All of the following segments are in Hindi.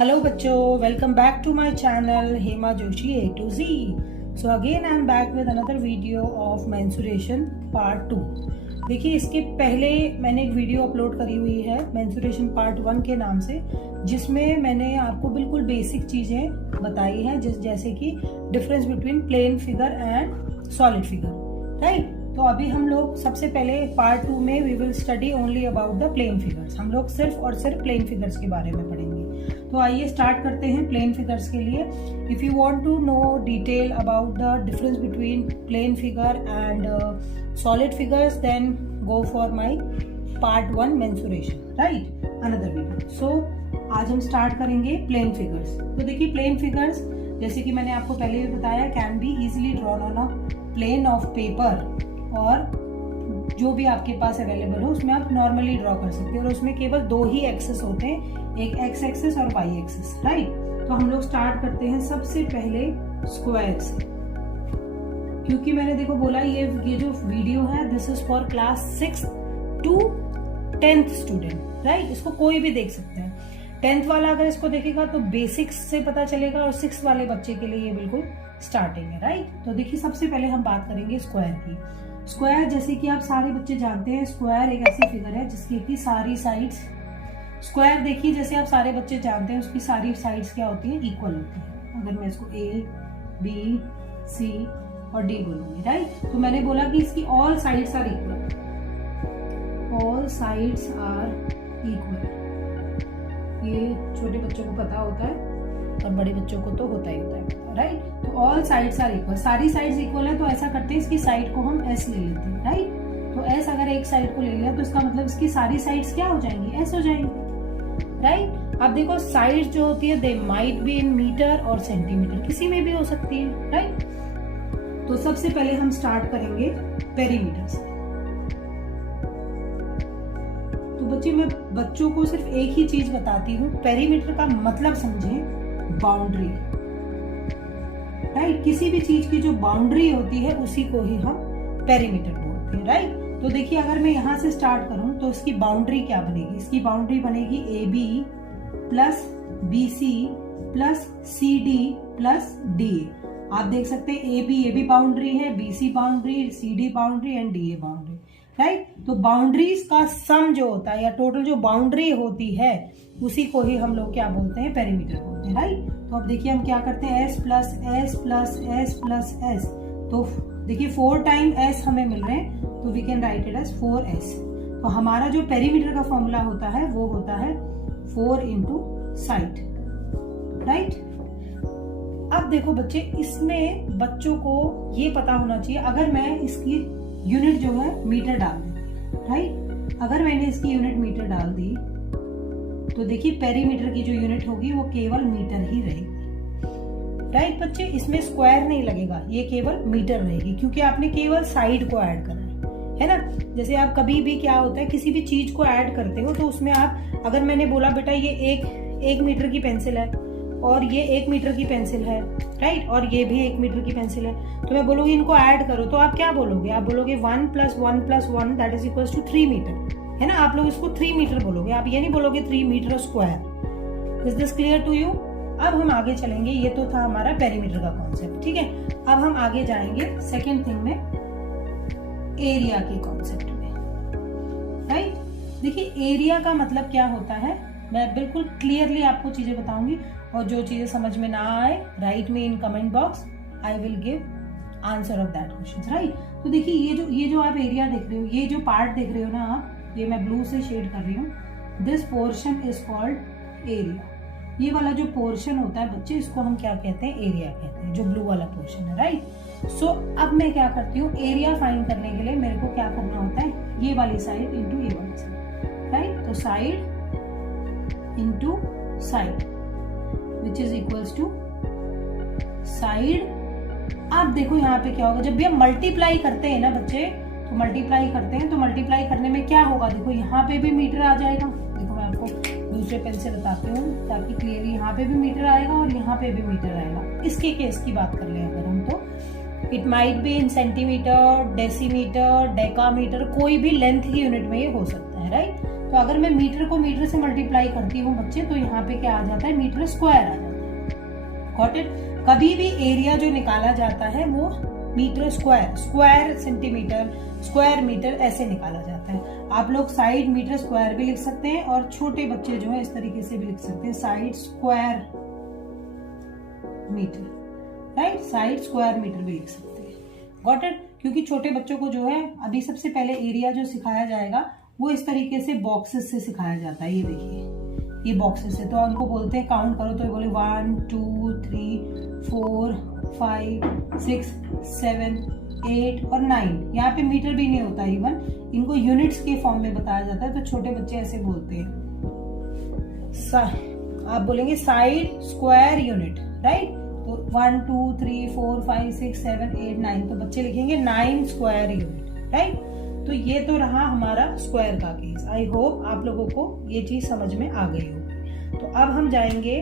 Hello बच्चों, welcome back to my channel Hema Joshi A to Z. So again I am back with another video of mensuration part 2. देखिए इसके पहले मैंने एक वीडियो अपलोड करी हुई है mensuration part 1 के नाम से, जिसमें मैंने आपको बिल्कुल बेसिक चीज़ें बताई हैं, जैसे कि difference between plane figure and solid figure, right. तो अभी हम लोग सबसे पहले पार्ट 2 में we will study only about the plane figures. हम लोग सिर्फ और सिर्फ प्लेन फिगर्स के बारे में पढ़ेंगे। तो आइए स्टार्ट करते हैं प्लेन फिगर्स के लिए। If you want to know detail about the difference between plane figure and solid figures, then go for my part 1 mensuration, right, another video. So आज हम स्टार्ट करेंगे प्लेन फिगर्स। तो देखिए प्लेन फिगर्स, जैसे कि मैंने आपको पहले भी बताया, can be easily drawn on a plane of paper, और जो भी आपके पास अवेलेबल हो उसमें आप नॉर्मली ड्रॉ कर सकते हैं। और उसमें केवल दो ही एक्सेस होते हैं, एक एक्स एक्सेस और वाई एक्सेस, राइट। तो हम लोग स्टार्ट करते हैं सबसे पहले स्क्वायर से, क्योंकि मैंने देखो बोला ये जो वीडियो है this is for class 6 to 10th student, right. इसको कोई भी देख सकते हैं। 10th वाला अगर इसको देखेगा तो बेसिक्स से पता चलेगा, और 6th वाले बच्चे के लिए ये बिल्कुल स्टार्टिंग है, राइट। तो देखिए सबसे पहले हम बात करेंगे स्क्वायर की। स्क्वायर, जैसे कि आप सारे बच्चे जानते हैं, स्क्वायर एक ऐसी फिगर है जिसकी की सारी साइड्स, स्क्वायर देखिए जैसे आप सारे बच्चे जानते हैं उसकी सारी साइड्स क्या होती है, इक्वल होती है। अगर मैं इसको ए बी सी और डी बोलूंगी, राइट। तो मैंने बोला कि इसकी all sides are equal, all sides are equal. ये छोटे बच्चों को पता होता है और बड़े बच्चों को तो होता ही होता है, राइट। तो ऑल साइड्स आर इक्वल, सारी साइड्स इक्वल है, तो ऐसा करते हैं इसकी साइड को हम एस ले लेते हैं, राइट। तो एस अगर एक साइड को ले लिया तो इसका मतलब इसकी सारी साइड्स क्या हो जाएंगी, एस हो जाएंगी, राइट। अब देखो साइड जो होती है they might be in metre और सेंटीमीटर, किसी में भी हो सकती है, राइट। तो सबसे पहले हम स्टार्ट करेंगे पेरीमीटर से। तो बच्चे, मैं बच्चों को सिर्फ एक ही चीज बताती हूँ, पेरीमीटर का मतलब समझें बाउंड्री, राइट। किसी भी चीज की जो बाउंड्री होती है उसी को ही हम पेरीमीटर बोलते हैं, राइट। तो देखिए अगर मैं यहां से स्टार्ट करूं तो इसकी बाउंड्री क्या बनेगी, इसकी बाउंड्री बनेगी A B plus B C plus C D plus D A. आप देख सकते हैं ए बी बाउंड्री है, B C boundary, C D boundary and D A boundary, right. तो बाउंड्रीज का सम जो होता है या टोटल जो बाउंड्री होती है उसी को ही हम लोग क्या बोलते हैं, पेरीमीटर बोलते हैं, राइट। तो अब देखिए हम क्या करते हैं, S plus S plus S plus S. तो देखिए 4 टाइम एस हमें मिल रहे हैं, तो we can write it as 4s। तो हमारा जो पेरीमीटर का फॉर्मूला होता है वो होता है 4 इंटू साइड, राइट। अब देखो बच्चे, इसमें बच्चों को ये पता होना चाहिए, अगर मैं इसकी यूनिट जो है मीटर डाल दी, राइट। अगर मैंने इसकी यूनिट मीटर डाल दी तो देखिए पेरीमीटर की जो यूनिट होगी वो केवल मीटर ही रहेगी, राइट बच्चे। इसमें स्क्वायर नहीं लगेगा, ये केवल मीटर रहेगी, क्योंकि आपने केवल साइड को ऐड करना है ना। जैसे आप कभी भी क्या होता है, किसी भी चीज को ऐड करते हो तो उसमें आप, अगर मैंने बोला बेटा ये एक मीटर की पेंसिल है और ये 1 मीटर की पेंसिल है, राइट, और ये भी 1 मीटर की पेंसिल है, तो मैं बोलूंगी इनको ऐड करो, तो आप क्या बोलोगे, आप बोलोगे 1 + 1 + 1 that is equals to 3 metre, है ना। आप लोग इसको 3 मीटर बोलोगे, आप ये नहीं बोलोगे 3 metre square. Is this clear to you? अब हम आगे चलेंगे, ये तो था हमारा पेरीमीटर का कॉन्सेप्ट, ठीक है। अब हम आगे जाएंगे सेकेंड थिंग में, एरिया के कॉन्सेप्ट में, राइट। देखिए एरिया का मतलब क्या होता है, मैं बिल्कुल क्लियरली आपको चीजें बताऊंगी, और जो चीजें समझ में ना आए right me in comment box, I will give answer of that question, right. तो देखिए ये जो आप एरिया देख रहे हो, ये जो पार्ट देख रहे हो ना आप, ये मैं ब्लू से शेड कर रही हूँ, this portion is called area. ये वाला जो पोर्शन होता है बच्चे, इसको हम क्या कहते हैं, एरिया कहते हैं, जो ब्लू वाला पोर्शन है, राइट। सो अब मैं क्या करती हूँ, एरिया फाइंड करने के लिए मेरे को क्या करना होता है, ये वाली साइड इंटू ये वाली साइड, राइट। तो side into side which is equals to side. अब देखो यहाँ पे क्या होगा, जब भी हम मल्टीप्लाई करते हैं ना बच्चे, तो मल्टीप्लाई करते हैं, तो मल्टीप्लाई करने में क्या होगा, देखो यहाँ पे भी मीटर आ जाएगा। देखो मैं आपको दूसरे पेन से बताती हूँ ताकि क्लियरली, यहाँ पे भी मीटर आएगा और यहाँ पे भी मीटर आएगा। इसके केस की बात कर ले अगर हम, तो it might be in centimetre, decimetre, decametre, कोई भी लेंथ की यूनिट में ये हो सकता है, राइट। तो अगर मैं मीटर को मीटर से मल्टीप्लाई करती हूँ बच्चे, तो यहाँ पे क्या आ जाता है, मीटर स्क्वायर आ जाता है। Got it? कभी भी एरिया जो निकाला जाता है वो metre square, square centimetre, square metre ऐसे निकाला जाता है। आप लोग साइड मीटर स्क्वायर भी लिख सकते हैं और छोटे बच्चे जो है इस तरीके से भी लिख सकते हैं, side square metre, right, side square metre भी लिख सकते हैं। Got it? क्योंकि छोटे बच्चों को जो है अभी सबसे पहले एरिया जो सिखाया जाएगा वो इस तरीके से बॉक्सेस से सिखाया जाता है। ये देखिए, ये बॉक्सेस है, तो उनको बोलते हैं काउंट करो, तो ये बोले 1 2 3 4 5 6 7 8 और 9। यहाँ पे मीटर भी नहीं होता, इवन इनको यूनिट्स के फॉर्म में बताया जाता है, तो छोटे बच्चे ऐसे बोलते हैं। आप बोलेंगे साइड स्क्वायर यूनिट, राइट? तो 1 2 3 4 5 6 7 8 9, तो बच्चे लिखेंगे 9 स्क्वायर यूनिट, राइट? तो ये तो रहा हमारा स्क्वायर का केस। आई होप आप लोगों को ये चीज समझ में आ गई होगी। तो अब हम जाएंगे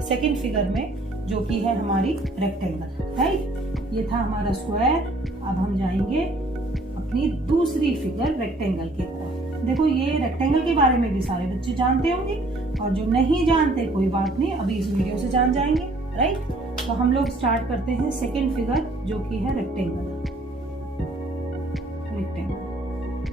सेकंड फिगर में, जो कि है हमारी रेक्टेंगल, राइट? ये था हमारा स्क्वायर। अब हम जाएंगे अपनी दूसरी फिगर रेक्टेंगल की तरफ। देखो, ये रेक्टेंगल के बारे में भी सारे बच्चे जानते होंगे, और जो नहीं जानते कोई बात नहीं, अभी इस वीडियो से जान जाएंगे, राइट? तो हम लोग स्टार्ट करते हैं सेकंड फिगर, जो कि है रेक्टेंगल,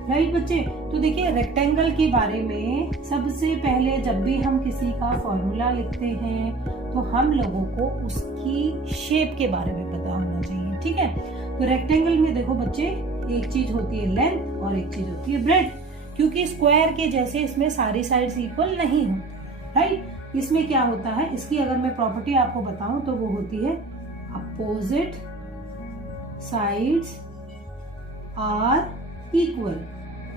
राइट बच्चे? तो देखिए, रेक्टेंगल के बारे में सबसे पहले जब भी हम किसी का फॉर्मूला लिखते हैं तो हम लोगों को उसकी शेप के बारे में पता होना चाहिए, ठीक है? तो रेक्टेंगल में देखो बच्चे, एक चीज होती है लेंथ और एक चीज होती है ब्रेड्थ, क्योंकि स्क्वायर के जैसे इसमें सारी साइड्स इक्वल नहीं होती, राइट? इसमें क्या होता है, इसकी अगर मैं प्रॉपर्टी आपको बताऊं तो वो होती है opposite sides are equal,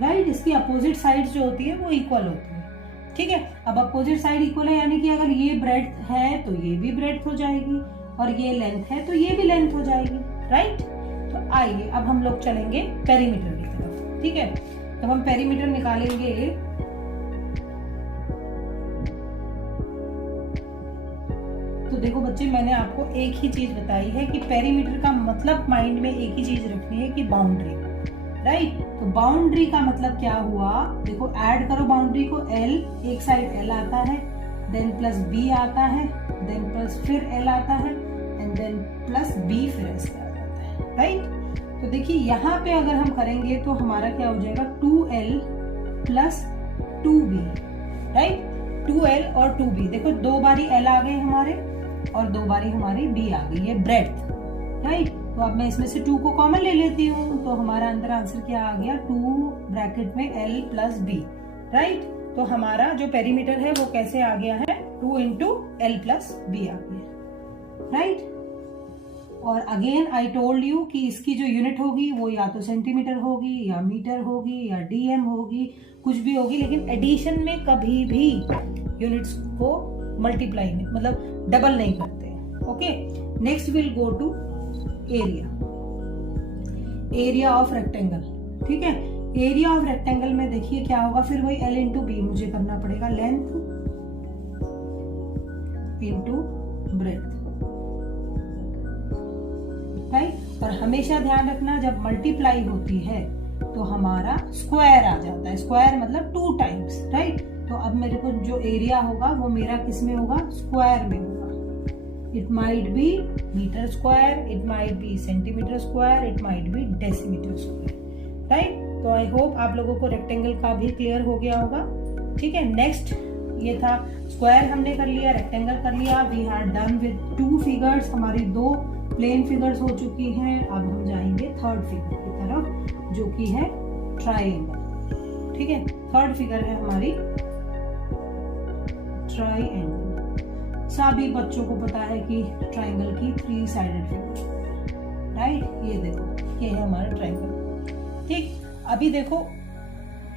right? इसकी अपोजिट साइड्स जो होती है वो इक्वल होती है, ठीक है? अब अपोजिट साइड इक्वल है, यानी कि अगर ये ब्रेड्थ है तो ये भी ब्रेड्थ हो जाएगी, और ये लेंथ है तो ये भी लेंथ हो जाएगी, राइट? तो आइए अब हम लोग चलेंगे पेरीमीटर की तरफ, ठीक है? तो हम पेरीमीटर निकालेंगे। तो देखो बच्चे, मैंने आपको एक ही चीज बताई है कि पेरीमीटर का मतलब माइंड में एक ही चीज रखनी है कि बाउंड्री, राइट? तो बाउंड्री का मतलब क्या हुआ, देखो ऐड करो बाउंड्री को, L, एक साइड L आता है, देन प्लस B आता है, देन प्लस फिर L आता है, एंड देन प्लस B फिर S आ जाता है, राइट? तो देखिए, यहाँ पे अगर हम करेंगे तो हमारा क्या हो जाएगा, 2L plus 2B, right? 2L और 2B, देखो दो बारी L आ गए हमारे और दो बारी हमारी B आ गई, ये ब्रेड्थ, राइट? तो अब मैं इसमें से 2 को कॉमन ले लेती हूँ, तो हमारा अंदर आंसर क्या आ गया, 2 ब्रैकेट में L प्लस B, राइट? तो हमारा जो पेरीमीटर है वो कैसे आ गया है, 2 इंटू L प्लस B आ गया, राइट? और अगेन आई टोल्ड यू कि इसकी जो यूनिट होगी वो या तो सेंटीमीटर होगी या मीटर होगी या DM होगी, कुछ भी होगी, लेकिन एडिशन में कभी भी यूनिट्स को मल्टीप्लाई नहीं, मतलब डबल नहीं करते हैं, okay? Next will go to area of rectangle, ठीक है? एरिया ऑफ रेक्टेंगल में देखिए क्या होगा, फिर वही L इंटू B मुझे करना पड़ेगा, लेंथ इंटू ब्रेड्थ, राइट? और हमेशा ध्यान रखना, जब मल्टीप्लाई होती है तो हमारा स्क्वायर आ जाता है, स्क्वायर मतलब 2 टाइम्स, राइट? तो अब मेरे को जो एरिया होगा वो मेरा किस में होगा, स्क्वायर में होगा। It might be meter square, it might be centimeter square, it might be decimeter square, right? तो आई होप आप लोगों को रेक्टेंगल का भी क्लियर हो गया होगा, ठीक है? नेक्स्ट, ये था स्क्वायर हमने कर लिया, रेक्टेंगल कर लिया, we had done with 2 figures, हमारी 2 प्लेन फिगर्स हो चुकी हैं। अब हम जाएंगे थर्ड फिगर की तरफ, जो कि है ट्राइंगल, ठीक है? थर्ड फिगर है हमारी ट्राइंगल। सभी बच्चों को पता है कि ट्राइंगल की 3 साइडेड फिगर, राइट? ये देखो, ये है हमारा ट्राइंगल, ठीक? अभी देखो,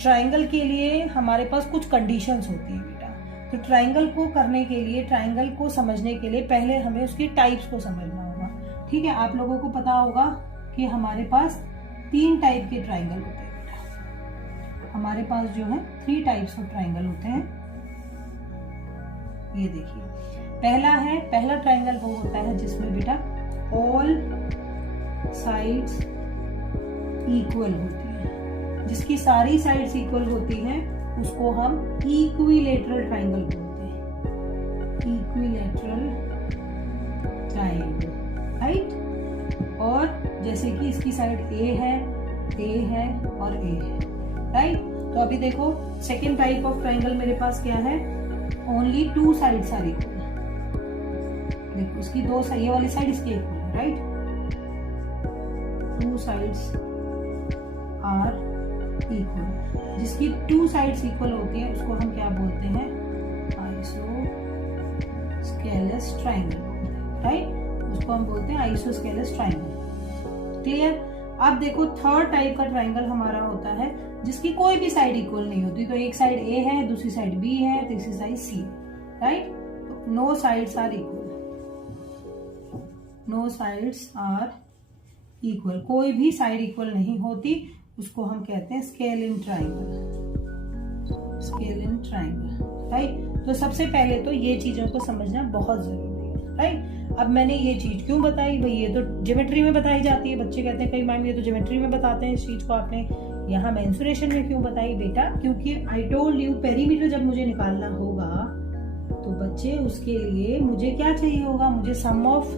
ट्राइंगल के लिए हमारे पास कुछ कंडीशंस होती है बेटा। तो ट्राइंगल को करने के लिए, ट्राइंगल को समझने के लिए पहले हमें उसकी टाइप्स को समझना होगा, ठीक है? आप लोगों को पता होगा कि हमारे पास 3 टाइप के ट्राइंगल होते हैं बेटा। हमारे पास जो है 3 टाइप्स ऑफ ट्राइंगल होते हैं। ये देखिए, पहला ट्राइंगल वो होता है जिसमें बेटा ऑल साइड्स इक्वल होती है, जिसकी सारी साइड्स इक्वल होती हैं, उसको हम इक्विलेटरल ट्राइंगल बोलते हैं, इक्विलेटरल ट्राइंगल, राइट। और जैसे कि इसकी साइड ए है और ए है, राइट। तो अभी देखो सेकेंड टाइप ऑफ ट्राइंगल मेरे पास क्या है, ओनली 2 साइड्स आर इक्वल। देखो उसकी 2 साइड, ये वाली साइड इसकी इक्वल है, राइट। 2 साइड्स आर इक्वल, जिसकी 2 साइड्स इक्वल होती है उसको हम क्या बोलते हैं, आइसोस्केलस ट्राइंगल, राइट। उसको हम बोलते हैं आइसोस्केलस ट्राइंगल। क्लियर। अब देखो थर्ड टाइप का ट्राइंगल हमारा होता है जिसकी कोई भी साइड इक्वल नहीं होती। तो एक साइड ए है, दूसरी साइड बी है, तीसरी साइड सी है, राइट। तो no sides are equal, no sides are equal, कोई भी साइड इक्वल नहीं होती, उसको हम कहते हैं scale in triangle, scale in triangle, right. तो सबसे पहले तो ये चीजों को समझना बहुत जरूरी है, राइट। अब मैंने ये चीज क्यों बताई भाई, ये तो ज्योमेट्री में बताई जाती है। बच्चे कहते हैं कई मैम ये तो ज्योमेट्री में बताते हैं इस चीज को, आपने यहाँ मेंसुरेशन में क्यों बताई बेटा? क्योंकि आई टोल्ड यू पेरीमीटर जब मुझे निकालना होगा तो बच्चे उसके लिए मुझे क्या चाहिए होगा, मुझे सम ऑफ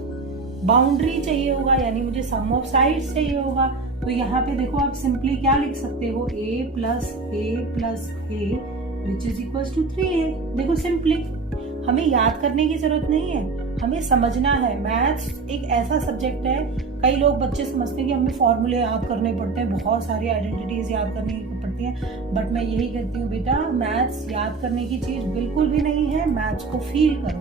बाउंड्री चाहिए होगा, यानी मुझे सम ऑफ साइड्स चाहिए होगा। तो यहाँ पे देखो आप सिंपली क्या लिख सकते हो, a plus a which is equal to 3a। देखो सिंपली, हमें याद करने की जरूरत नहीं है, हमें समझना है। मैथ्स एक ऐसा सब्जेक्ट है, कई लोग बच्चे समझते हैं कि हमें फॉर्मूले याद करने पड़ते हैं, बहुत सारी आइडेंटिटीज याद करनी पड़ती हैं, बट मैं यही कहती हूँ बेटा मैथ्स याद करने की चीज बिल्कुल भी नहीं है। मैथ्स को फील करो,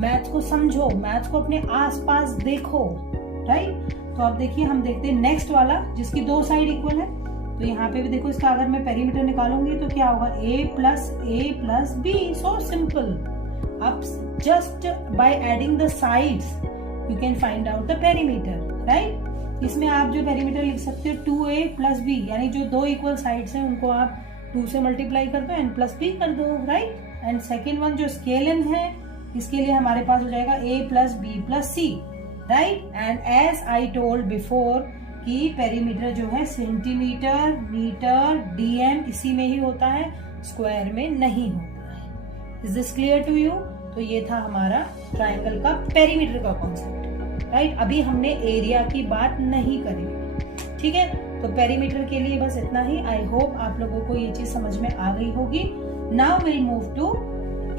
मैथ्स को समझो, मैथ्स को अपने आसपास देखो, राइट। तो अब देखिए हम देखते हैं नेक्स्ट वाला जिसकी 2 साइड इक्वल है। तो यहाँ पे भी देखो इसका अगर मैं पेरीमीटर निकालूंगी तो क्या होगा, a plus b, so simple. अब just by adding the sides you can find out the perimeter, right. इसमें आप जो पेरीमीटर लिख सकते हो 2a प्लस b, यानी जो 2 इक्वल साइड्स हैं उनको आप 2 से मल्टीप्लाई कर दो, n प्लस b कर दो, राइट। एंड सेकेंड वन जो स्केलन है, इसके लिए हमारे पास हो जाएगा a plus b plus c, right. And as I told before कि पेरीमीटर जो है सेंटीमीटर, मीटर, dm इसी में ही होता है, स्क्वायर में नहीं होता है। Is this clear to you? तो ये था हमारा ट्राइंगल का पेरीमीटर का कॉन्सेप्ट, राइट। अभी हमने एरिया की बात नहीं करी, ठीक है। तो पेरीमीटर के लिए बस इतना ही। आई होप आप लोगों को ये चीज समझ में आ गई होगी। Now will move to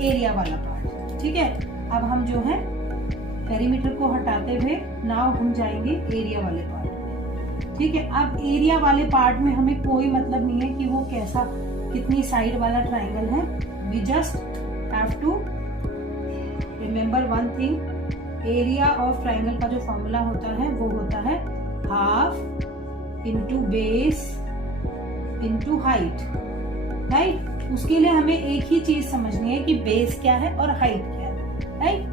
area वाला पार्ट, ठीक है। अब हम जो है पेरीमीटर को हटाते हुए नाउ हम जाएंगे एरिया वाले पार्ट में, ठीक है। अब एरिया वाले पार्ट में हमें कोई मतलब नहीं है कि वो कैसा, कितनी साइड वाला ट्राइंगल है। We just have to remember one thing, area of triangle का जो फॉर्मूला होता है वो होता है half into base into height, right. उसके लिए हमें एक ही चीज समझनी है कि बेस क्या है और हाइट क्या है, राइट।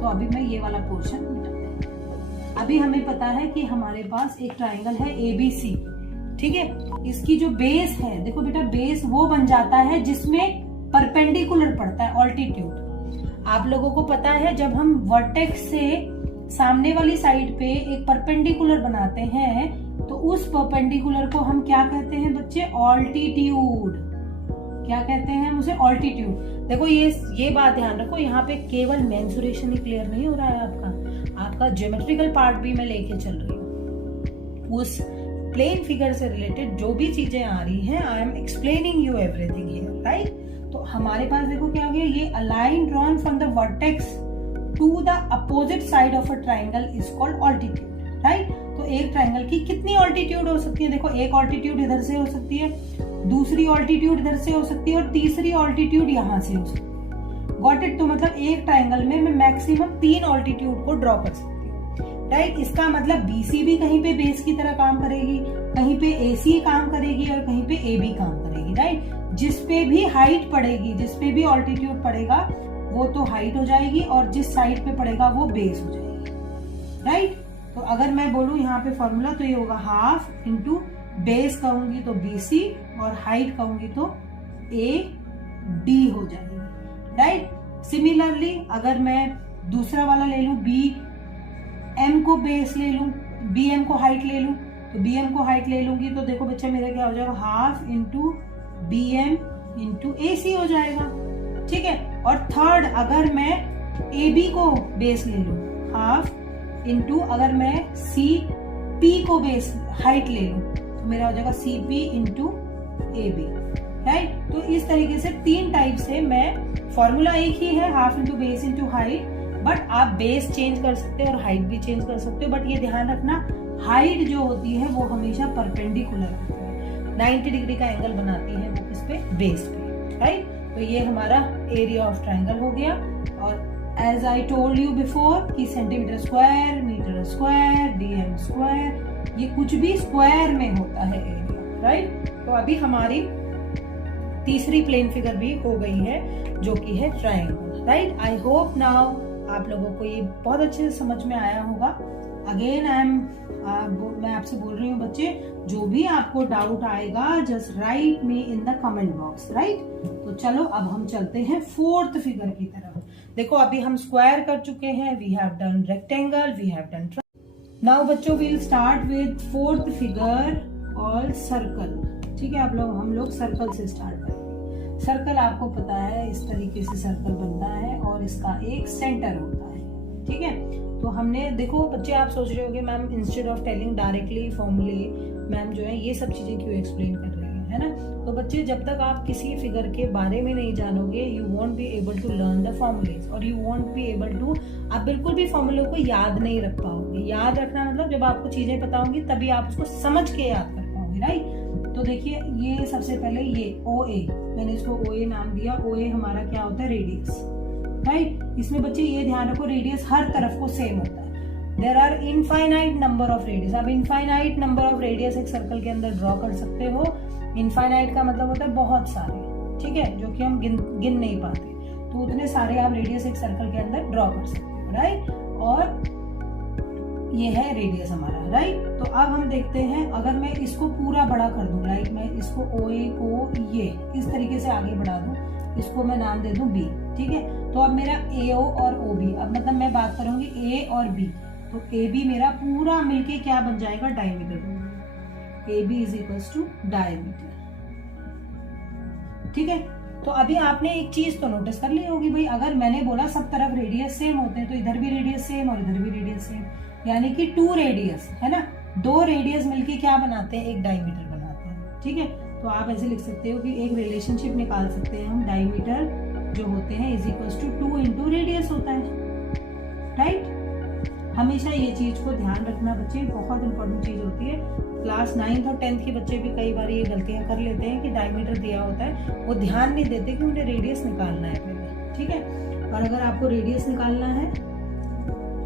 तो अभी मैं ये वाला पोर्शन मिटाते हैं। अभी हमें पता है कि हमारे पास एक ट्राइंगल है ABC, ठीक है। इसकी जो बेस है, देखो बेटा बेस वो बन जाता है जिसमें परपेंडिकुलर पड़ता है ऑल्टीट्यूड। आप लोगों को पता है जब हम वर्टेक्स से सामने वाली साइड पे एक परपेंडिकुलर बनाते हैं तो उस परपेंडिकुलर को हम क्या कहते हैं बच्चे, ऑल्टीट्यूड। क्या कहते हैं हम उसे, ऑल्टीट्यूड। देखो ये बात ध्यान रखो, यहाँ पे केवल मेंसुरेशन ही क्लियर नहीं हो रहा है आपका ज्योमेट्रिकल पार्ट भी मैं लेके चल रही हूँ। उस प्लेन फिगर से रिलेटेड जो भी चीजें आ रही हैं, I am explaining you everything here, right. तो हमारे पास देखो क्या हो गया, ये a line drawn from the vertex to the opposite side of a triangle is called altitude, right. तो एक ट्राइंगल की कितनी ऑल्टीट्यूड हो सकती है, देखो एक ऑल्टीट्यूड इधर से हो सकती है, दूसरी ऑल्टीट्यूड इधर से हो सकती है और तीसरी ऑल्टीट्यूड यहाँ से हो सकती है। Got it? तो मतलब एक ट्राइंगल में मैं मैक्सिमम 3 ऑल्टीट्यूड को ड्रॉ कर सकती हूँ, राइट। इसका मतलब BC भी कहीं पे बेस की तरह काम करेगी, कहीं पे AC काम करेगी और कहीं पे AB काम करेगी, राइट। जिसपे भी हाइट पड़ेगी, जिसपे भी ऑल्टीट्यूड पड़ेगा वो तो हाइट हो जाएगी और जिस साइड पे पड़ेगा वो बेस हो जाएगी, राइट। तो अगर मैं बोलूं यहाँ पे फॉर्मूला तो ये होगा हाफ इंटू बेस कहूंगी तो BC और हाइट कहूंगी तो AD हो जाएगी, राइट। सिमिलरली अगर मैं दूसरा वाला ले लूं, BM को बेस ले लूं, BM को हाइट ले लूं, तो BM को हाइट ले लूंगी तो देखो बच्चा मेरा क्या हो जाएगा, half into BM into AC हो जाएगा, ठीक है। और थर्ड, अगर मैं AB को बेस ले लूं, हाफ इंटू अगर मैं CP को बेस हाइट ले लूं तो मेरा हो जाएगा CP इंटू AB, राइट। तो इस तरीके से 3 टाइप से मैं, फॉर्मूला एक ही है, half into base into height, but आप बेस चेंज कर सकते हो और हाइट भी चेंज कर सकते हो। बट ये ध्यान रखना, हाइट जो होती है वो हमेशा परपेंडिकुलर होती है, 90 डिग्री का एंगल बनाती है वो किस पे, बेस पे, राइट। तो ये हमारा एरिया ऑफ ट्राइंगल हो गया। और as I told you before कि centimetre square, metre square, DM square, ये कुछ भी स्क्वायर में होता है एरिया, राइट। तो अभी हमारी तीसरी प्लेन फिगर भी हो गई है जो कि है triangle, right. I hope now आप लोगों को ये बहुत अच्छे से समझ में आया होगा। अगेन मैं आपसे बोल रही हूँ बच्चे, जो भी आपको डाउट आएगा just right me in the comment box, right. तो चलो अब हम चलते हैं 4th फिगर की तरफ। देखो अभी हम स्क्वायर कर चुके हैं, we have done rectangle, we have done. Now बच्चों will start with 4th figure और सर्कल, ठीक है। हम लोग सर्कल से स्टार्ट करेंगे। सर्कल आपको पता है इस तरीके से सर्कल बनता है और इसका एक सेंटर होता है, ठीक है। तो हमने, देखो बच्चे आप सोच रहे होंगे ma'am instead of telling directly फॉर्मूले, मैम जो है ये सब चीजें क्यों एक्सप्लेन कर रही है ना। तो बच्चे जब तक आप किसी फिगर के बारे में नहीं जानोगे, you won't be able to learn the formulas, और you won't be able to, आप बिल्कुल भी फॉर्मूले को याद नहीं रख पाओगे। याद रखना मतलब जब आपको चीजें पता होंगी तभी आप उसको समझ के याद कर पाओगे, राइट। तो देखिए ये सबसे पहले ये OA, मैंने इसको OA नाम दिया। OA हमारा क्या होता है, रेडियस, राइट। इसमें बच्चे ये ध्यान रखो, रेडियस हर तरफ को सेम होता है। There are infinite number of radius, आप इनफाइनाइट नंबर ऑफ रेडियस एक सर्कल के अंदर ड्रॉ कर सकते हो। इनफाइनाइट का मतलब होता है बहुत सारे, ठीक है, जो कि हम गिन नहीं पाते। तो उतने सारे आप रेडियस एक सर्कल के अंदर ड्रॉ कर सकते हो, राइट। और ये है रेडियस हमारा, राइट। तो अब हम देखते हैं, अगर मैं इसको पूरा बड़ा कर दूं, लाइक मैं इसको OA को ये इस तरीके से आगे बढ़ा दूं, इसको मैं नाम दे दूं B, ठीक है। तो अब मेरा AO और OB, अब मतलब मैं बात करूंगी A और B, तो AB मेरा पूरा मिलके क्या बन जाएगा, diameter. AB is equals to diameter, ठीक है। तो अभी आपने एक चीज तो नोटिस कर ली होगी भाई, अगर मैंने बोला सब तरफ रेडियस सेम होते हैं तो इधर भी रेडियस सेम और इधर भी रेडियस सेम, यानी कि 2 रेडियस है ना, 2 रेडियस मिलके क्या बनाते हैं, एक डायमीटर बनाते हैं, ठीक है। तो आप ऐसे लिख सकते हो कि एक रिलेशनशिप निकाल सकते हैं हम, डायमीटर जो होते हैं is equals to 2 into radius होता है, राइट। हमेशा ये चीज को ध्यान रखना बच्चे, बहुत इंपॉर्टेंट चीज होती है। क्लास 9th और 10th के बच्चे भी कई बार ये गलतियां कर लेते हैं कि डायमीटर दिया होता है, वो ध्यान नहीं देते कि उन्हें रेडियस निकालना है पहले, ठीक है। और अगर आपको रेडियस निकालना है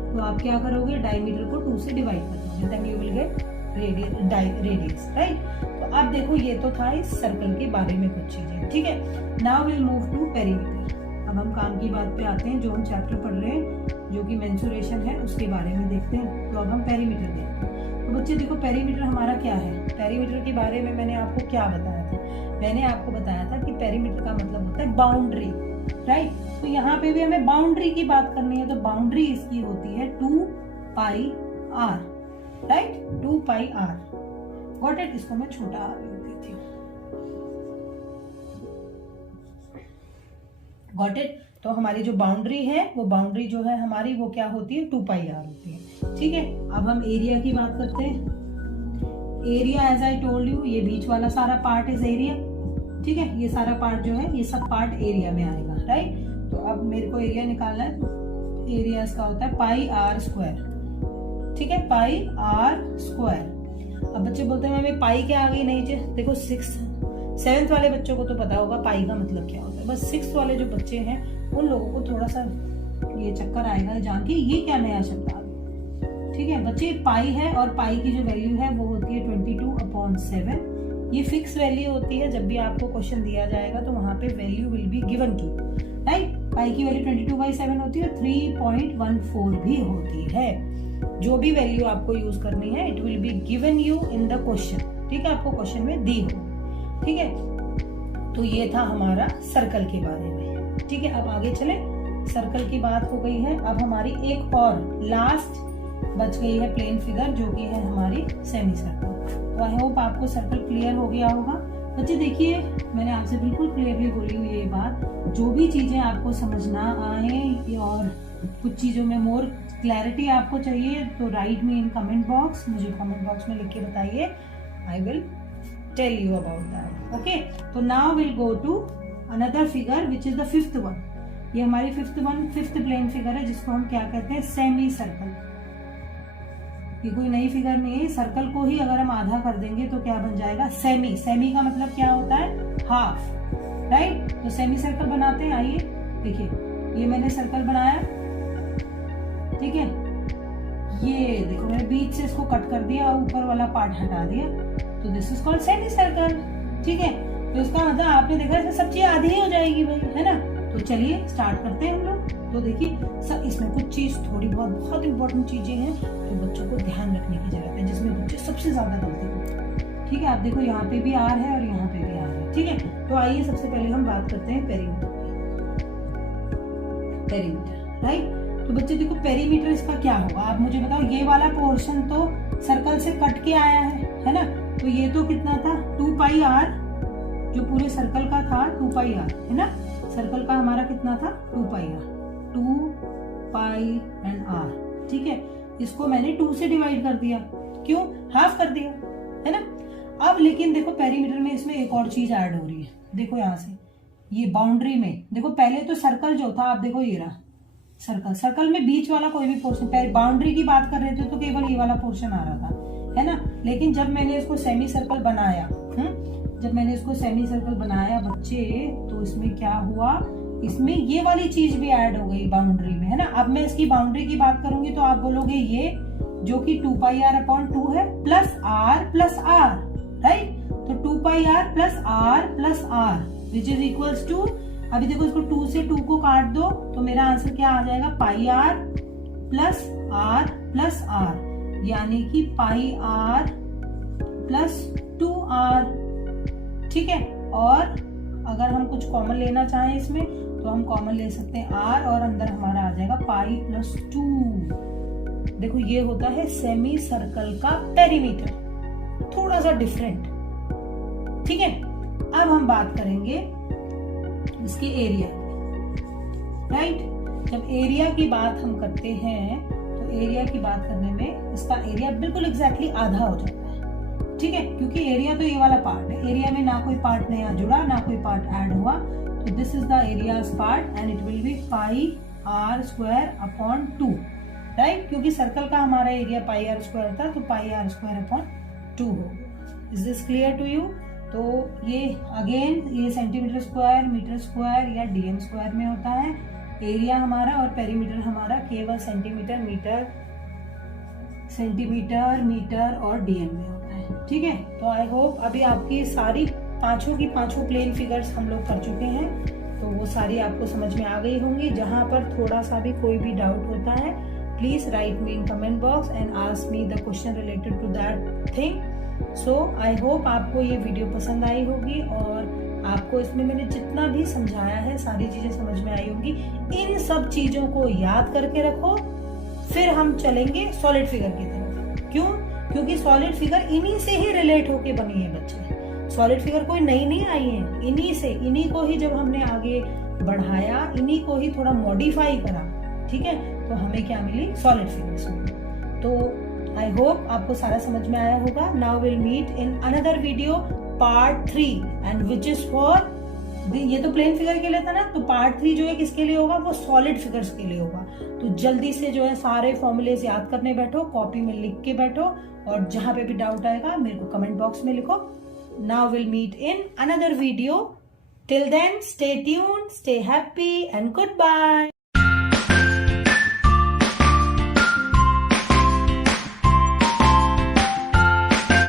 तो आप क्या करोगे, डायमीटर को 2 से डिवाइड कर दोगे, then you will get radius, right. तो अब देखो ये तो था इस सर्कल के बारे में कुछ चीजें, ठीक है। Now will move to perimeter. अब हम काम की बात पे आते हैं, जो हम चैप्टर पढ़ रहे हैं जो कि मेंसुरेशन है उसके बारे में देखते हैं। तो अब हम पेरीमीटर देखते हैं। तो बच्चे देखो पेरीमीटर हमारा क्या है, पेरीमीटर के बारे में मैंने आपको क्या बताया था, मैंने आपको बताया था कि पेरीमीटर का मतलब होता है बाउंड्री, राइट। तो यहाँ पे भी हमें बाउंड्री की बात करनी है, तो बाउंड्री इसकी होती है 2πr, right, 2πr, got it. इसको मैं छोटा r लिख देती हूँ, गॉट इट। तो हमारी जो बाउंड्री है, वो बाउंड्री जो है हमारी वो क्या होती है, 2πr होती है, ठीक है। अब हम एरिया की बात करते हैं। Area as I told you, ये बीच वाला सारा पार्ट इज एरिया, ठीक है। ये सारा पार्ट जो है ये सब पार्ट एरिया में आएगा, राइट। तो अब मेरे को एरिया निकालना है, एरिया इसका होता है πr², ठीक है, πr²। अब बच्चे बोलते हैं हमें पाई क्या आ गई, नहीं जी देखो 7th वाले बच्चों को तो पता होगा पाई का मतलब क्या होता है, बस 6th वाले जो बच्चे हैं उन लोगों को थोड़ा सा ये चक्कर आएगा जान के ये क्या नया शब्द आ गया, ठीक है। बच्चे पाई है और पाई की जो वैल्यू है वो होती है 22/7। ये फिक्स वैल्यू होती है, जब भी आपको क्वेश्चन दिया जाएगा तो वहां पे वैल्यू विल बी गिवन की, राइट। पाई की वैल्यू 22/7 होती है, 3.14 भी होती है। जो भी वैल्यू आपको यूज करनी है it will be given you in the question, ठीक है, आपको क्वेश्चन में दी हो, ठीक है। तो ये था हमारा सर्कल के बारे में, ठीक है। अब आगे चले, सर्कल की बात हो गई है, अब हमारी एक और लास्ट बच गई है प्लेन फिगर जो कि है हमारी सेमी सर्कल। तो आई होप आपको सर्कल क्लियर हो गया होगा। बच्चे देखिए, मैंने आपसे बिल्कुल क्लियरली बोली हुई ये बात, जो भी चीजें आपको समझना आए और कुछ चीजों में मोर क्लैरिटी आपको चाहिए तो write me in comment box, मुझे कमेंट बॉक्स में लिख के बताइए, I will tell you about that. Okay, तो now will go to another figure which is the fifth one. ये हमारी फिफ्थ प्लेन फिगर है जिसको हम क्या कहते हैं, सेमी सर्कल। ये कोई नई फिगर नहीं है, सर्कल को ही अगर हम आधा कर देंगे तो क्या बन जाएगा, सेमी। सेमी का मतलब क्या होता है, हाफ, राइट। तो सेमी सर्कल बनाते हैं, आइए देखिए, ये मैंने सर्कल बनाया, ठीक है। ये देखो मैंने बीच से इसको कट कर दिया और ऊपर वाला पार्ट हटा दिया, तो this is called semi circle, ठीक है। तो इसका मतलब आपने देखा इसमें सब चीज आधी ही हो जाएगी भाई, है ना। तो चलिए स्टार्ट करते हैं हम लोग। तो देखिए सब इसमें कुछ चीज थोड़ी बहुत इंपॉर्टेंट चीजें हैं जो बच्चों को ध्यान रखने की जरूरत है, जिसमें बच्चे सबसे ज्यादा गलती करते हैं, ठीक है। आप देखो यहाँ पे भी आर है और यहाँ पे भी आर है, ठीक है। तो आइए सबसे पहले हम बात करते हैं पेरीमीटर, राइट। तो बच्चे देखो पेरीमीटर इसका क्या होगा, आप मुझे बताओ। ये वाला पोर्शन तो सर्कल से कट के आया है ना। तो ये तो कितना था, 2 पाई आर, जो पूरे सर्कल का था 2 पाई आर, है ना। सर्कल का हमारा कितना था, 2 pi are, 2 pi and are, ठीक है। इसको मैंने 2 से डिवाइड कर दिया, क्यों, हाफ कर दिया, है ना। अब लेकिन देखो पेरीमीटर में इसमें एक और चीज ऐड हो रही है, देखो यहाँ से ये बाउंड्री में देखो, पहले तो सर्कल जो था, आप देखो ये रहा सर्कल में बीच वाला कोई भी पोर्शन, बाउंड्री की बात कर रहे थे तो केवल ये वाला पोर्शन आ रहा था, है ना। लेकिन जब मैंने इसको सेमी सर्कल बनाया, जब मैंने इसको सेमी सर्कल बनाया बच्चे, तो इसमें क्या हुआ, इसमें ये वाली चीज भी ऐड हो गई बाउंड्री में, है ना। अब मैं इसकी बाउंड्री की बात करूंगी तो आप बोलोगे ये जो कि 2 पाई आर अपॉन 2 है प्लस आर, राइट। तो 2 pi r plus r which is equals to, अभी देखो इसको 2 से 2 को काट दो तो मेरा आंसर क्या आ जाएगा, पाई आर प्लस आर, यानी कि पाई आर प्लस 2 आर, ठीक है। और अगर हम कुछ कॉमन लेना चाहें इसमें तो हम कॉमन ले सकते हैं आर, और अंदर हमारा आ जाएगा पाई प्लस 2। देखो ये होता है सेमी सर्कल का पेरीमीटर, थोड़ा सा डिफरेंट, ठीक है। अब हम बात करेंगे इसके एरिया, राइट। जब एरिया की बात हम करते हैं तो एरिया की बात करने में इसका एरिया बिल्कुल एग्जैक्टली आधा हो जाता है, ठीक है। क्योंकि एरिया तो ये वाला पार्ट है, एरिया में ना कोई पार्ट नया जुड़ा, ना कोई पार्ट ऐड हुआ, तो this is the area's part and it will be pi r square upon 2, right. क्योंकि सर्कल का हमारा एरिया पाई आर स्क्वायर था, तो पाई आर स्क्वायर अपॉन 2 हो गया। Is this clear to you. तो ये अगेन ये सेंटीमीटर स्क्वायर, मीटर स्क्वायर या डीएम स्क्वायर में होता है एरिया हमारा, और पेरीमीटर हमारा केवल सेंटीमीटर, मीटर और डीएम में होता है, ठीक है। तो आई होप अभी आपकी सारी पांचों प्लेन फिगर्स हम लोग कर चुके हैं, तो वो सारी आपको समझ में आ गई होंगी। जहां पर थोड़ा सा भी कोई भी डाउट होता है, please write me in comment box and ask me the question related to that thing. So I hope आपको ये वीडियो पसंद आई होगी और आपको इसमें मैंने जितना भी समझाया है सारी चीजें समझ में आई होंगी। इन सब चीजों को याद करके रखो, फिर हम चलेंगे सॉलिड फिगर की तरफ। क्यों? क्योंकि सॉलिड फिगर इन्हीं से ही रिलेट होके बनी है बच्चे। सॉलिड फिगर कोई नई नहीं आई है, इन्हीं को ही जब हमने आगे बढ़ाया, इन्हीं को ही थोड़ा मॉडिफाई करा, ठीक है, तो हमें क्या मिली, सॉलिड फिगर्स मिली। तो आई होप आपको सारा समझ में आया होगा। Now will meet in another video part 3 and which is for, ये तो प्लेन फिगर के लिए था ना, तो पार्ट 3 जो है किसके लिए होगा, वो सॉलिड फिगर्स के लिए होगा। तो जल्दी से जो है सारे फॉर्मूलेज याद करने बैठो, कॉपी में लिख के बैठो, और जहां पे भी डाउट आएगा मेरे को कमेंट बॉक्स में लिखो। Now will meet in another video, till then stay tuned, stay happy and good bye.